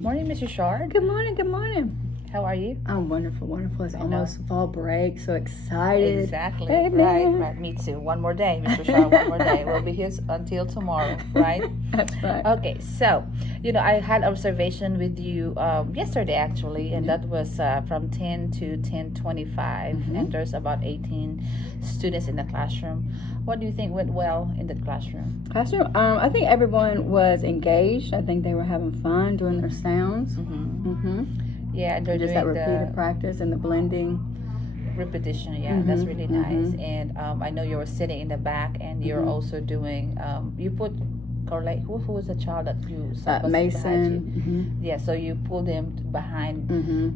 Morning, Mr. Shard. Good morning, good morning. How are you? I'm wonderful. It's almost fall break, so excited. Exactly. Amen. Right. Me too. One more day, Mr. Shard. One more day. We'll be here until tomorrow, right? That's right. Okay. So, I had observation with you yesterday actually, and that was from 10 to 10:25, and there's about 18 students in the classroom. What do you think went well in the classroom? I think everyone was engaged. I think they were having fun doing their sounds. Yeah, and they're Just doing that repeated practice and the blending. repetition. Yeah, that's really nice. And I know you were sitting in the back, and you're also doing. You put, or like who was the child that you Mason. Yeah, so you pull them behind,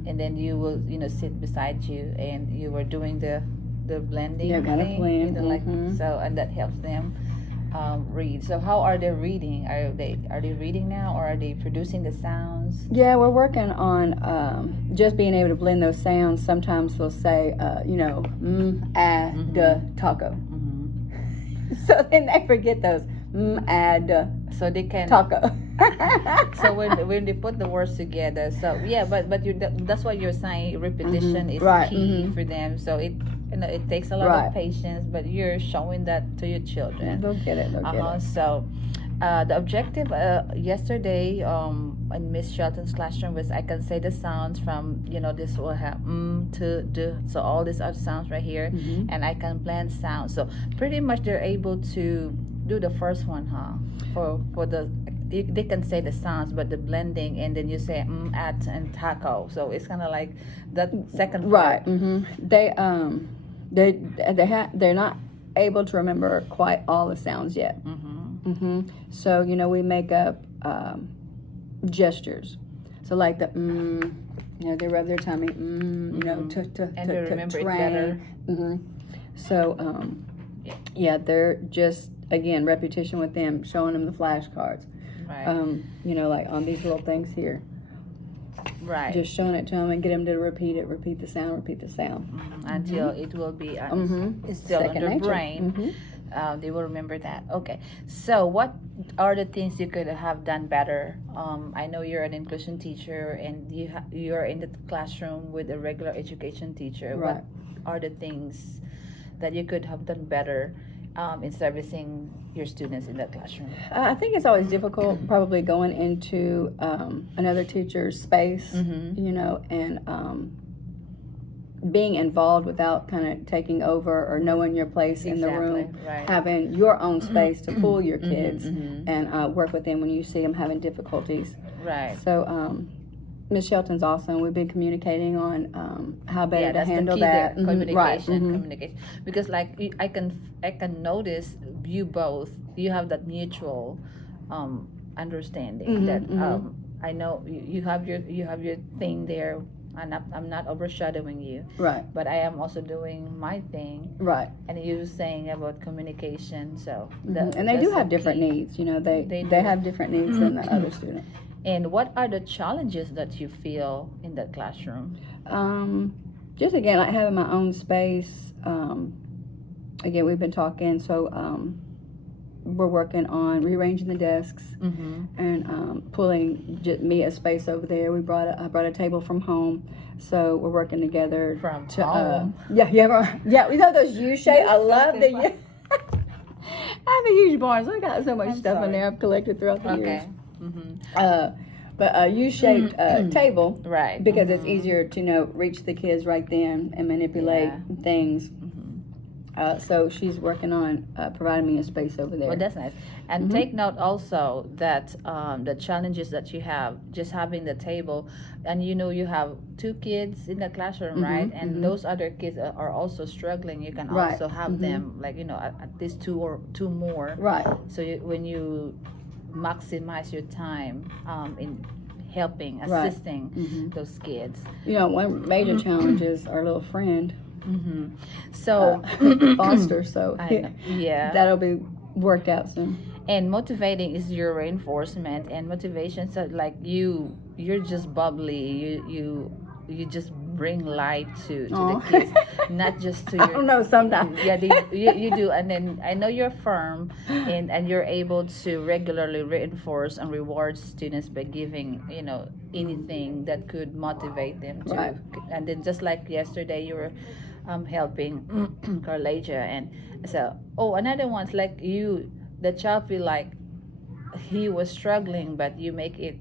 and then you will sit beside you, and you were doing the blending. Yeah, gotta thing, blend. like so, and that helps them read. So how are they reading? Are they reading now, or are they producing the sounds? Yeah, we're working on just being able to blend those sounds. Sometimes we'll say, duh, taco. So then they forget those, duh, So they can taco. So when they put the words together, so yeah, but that's what you're saying. Repetition is Right. key for them. So it takes a lot Right. of patience, but you're showing that to your children. They'll get it. So the objective yesterday in Miss Shelton's classroom was I can say the sounds from this will have to d, so all these other sounds right here, and I can blend sounds. So pretty much they're able to do the first one, for the. They can say the sounds, but the blending, and then you say at and taco. So it's kind of like that second part. Right. They're not able to remember quite all the sounds yet. So we make up gestures. So like the they rub their tummy. To And they remember it better. So they're just again repetition with them, showing them the flashcards. Right. Like on these little things here. Right. Just showing it to them and get them to repeat the sound. Until it will be it's still Second on their nature. brain. They will remember that. Okay. So what are the things you could have done better? I know you're an inclusion teacher, and you're in the classroom with a regular education teacher. Right. What are the things that you could have done better in servicing your students in that classroom? I think it's always difficult, probably going into another teacher's space, and being involved without kind of taking over or knowing your place in the room, right. having your own space to pull your kids and work with them when you see them having difficulties. Right. So Ms. Shelton's awesome. We've been communicating on how better to handle that. Communication, Right. communication. Because like I can notice you both. You have that mutual understanding that I know you have your thing there, and I'm not overshadowing you. Right. But I am also doing my thing. Right. And you're saying about communication, so and they do have different needs. They have different needs than the other student. And what are the challenges that you feel in that classroom? Just again, like having my own space. Again, we've been talking, so we're working on rearranging the desks and pulling me a space over there. I brought a table from home, so we're working together From to home? yeah. We know those U shapes. I love the. I have a huge barn, so I got so much stuff in there I've collected throughout the years. But a U-shaped table, Right. Because it's easier to reach the kids right then and manipulate things. So she's working on providing me a space over there. Well, that's nice. And take note also that the challenges that you have, just having the table, and you have 2 kids in the classroom, right? And those other kids are also struggling. You can also have them, like, at least 2 or 2 more. Right. So when you maximize your time in helping, assisting those kids. One major challenge is our little friend. So Foster, so yeah, that'll be worked out soon. And motivating is your reinforcement and motivation. So like you're just bubbly. You just bring light to Aw. the kids, not just to I your. don't know, sometimes. Yeah, you do, and then I know you're firm, and you're able to regularly reinforce and reward students by giving anything that could motivate them to. Right. And then just like yesterday, you were helping Carlasia, and so another one's like the child feel like he was struggling, but you make it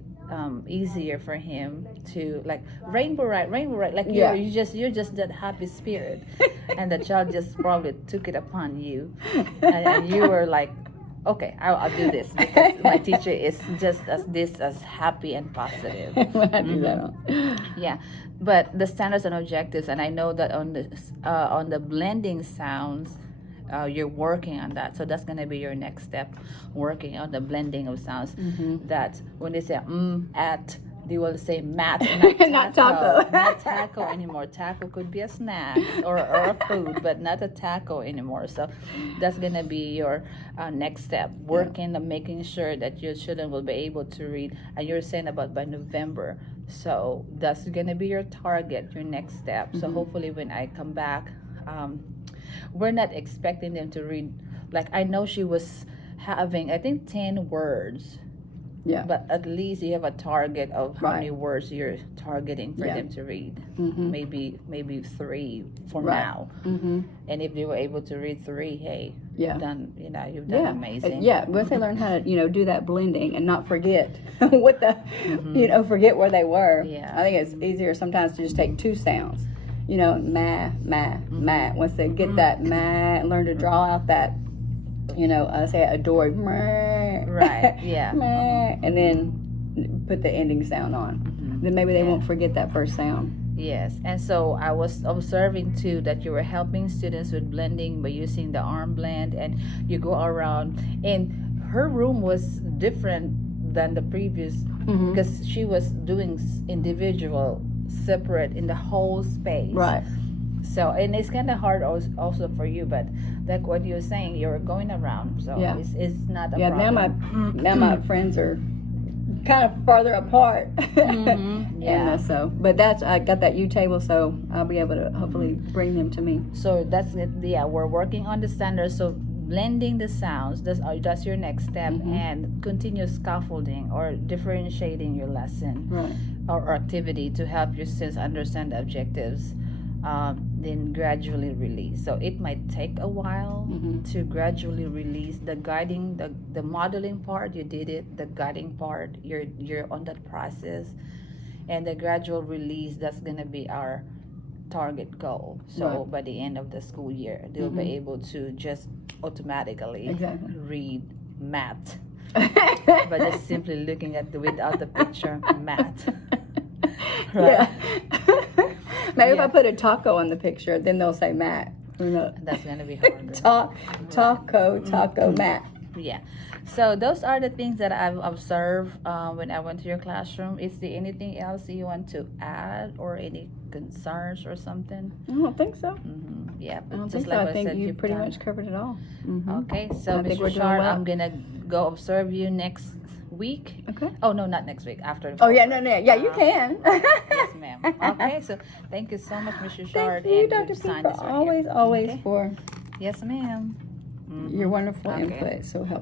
easier for him to like rainbow right, like Yeah. you're just that happy spirit, and the child just probably took it upon you, and you were like, okay, I'll do this because my teacher is just as happy and positive. When I do that. Yeah, but the standards and objectives, and I know that on the blending sounds, you're working on that. So that's gonna be your next step, working on the blending of sounds. That when they say at, they will say mat, Not taco. not taco anymore. Taco could be a snack or a food, but not a taco anymore. So that's gonna be your next step, working on making sure that your children will be able to read. And you're saying about by November. So that's gonna be your target, your next step. So hopefully when I come back, we're not expecting them to read. Like I know she was having, I think, 10 words. Yeah. But at least you have a target of how Right. many words you're targeting for Yeah. them to read. Mhm. Maybe 3 for Right. now. Mhm. And if they were able to read 3, hey, Yeah. you've done amazing. Yeah, once they learn how to, do that blending and not forget what the, forget where they were. Yeah. I think it's easier sometimes to just take 2 sounds. Ma, ma. Once they get that ma, and learn to draw out that, say a door, Right, yeah. and then put the ending sound on. Then maybe they won't forget that first sound. Yes, and so I was observing too that you were helping students with blending by using the arm blend, and you go around. And her room was different than the previous because she was doing individual, separate in the whole space. Right. So, and it's kind of hard also for you, but like what you were saying, you're going around, so Yeah. it's not a Yeah, problem. now my friends are kind of farther apart. Yeah. And but I got that U table, so I'll be able to hopefully bring them to me. So that's it. Yeah, we're working on the standards. So blending the sounds, that's your next step, and continue scaffolding or differentiating your lesson Right. or activity to help your students understand the objectives. Then gradually release. So it might take a while to gradually release the guiding, the modeling part. You did it. The guiding part, you're on that process, and the gradual release. That's gonna be our target goal. So Right. by the end of the school year, they'll be able to just automatically Exactly. read math by just simply looking at without the picture math. Right. Yeah. Maybe if Yeah. I put a taco on the picture, then they'll say Matt. That's gonna be harder. Taco, Matt. Yeah. So those are the things that I've observed when I went to your classroom. Is there anything else you want to add, or any concerns or something? I don't think so. Yeah. I don't Just think so. like I think you you've pretty done. much covered it all. Okay. So I think Mr. we're doing Shard, well. I'm gonna go observe you next week. Okay. Oh no, not next week. After. Oh yeah, no. Yeah, you can. Yes, ma'am. Okay. So thank you so much, Mr. Shard. Thank you, and Dr. we've P, signed for this right here. always Okay. for Yes, ma'am. your wonderful Okay. input. So helpful.